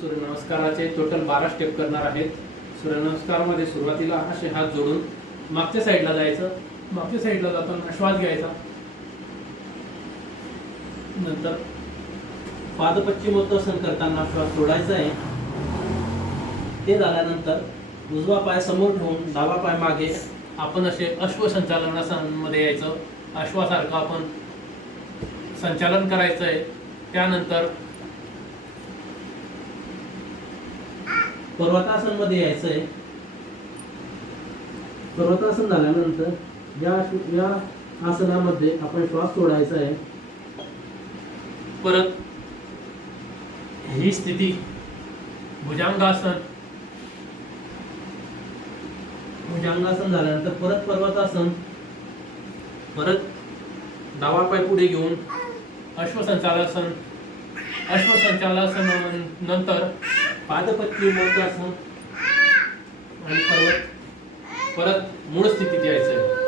सूर्यनमस्काराचे total 12 step करणार आहेत। सूर्यनमस्कारामध्ये सुरुवातीला असे हात जोडून मागच्या साईडला जायचं, मागच्या साईडला जाताना श्वास घ्यायचा, नंतर पादपश्चिमोत्तासन करताना श्वास सोडायचा आहे। ते झाल्यानंतर उजवा पाय समोर ठेवून डावा पाय मागे आपण असे अश्वसंचालनासनामध्ये यायचं। अश्वासारखं आपण संचालन करायचं आहे। त्यानंतर पर्वतासन मध्ये यायचं आहे। पर्वतासन झाल्यानंतर या आसनामध्ये आपण श्वास सोडायचा आहे। परत ही स्थिती भुजंगासन, भुजंगासन झाल्यानंतर परत पर्वतासन, परत डावा पाय पुढे घेऊन अश्वसंचालन, अश्वसंचालन नंतर पादपश्चिमोत्तासन आणि परत मूळ स्थितीत यायचं आहे।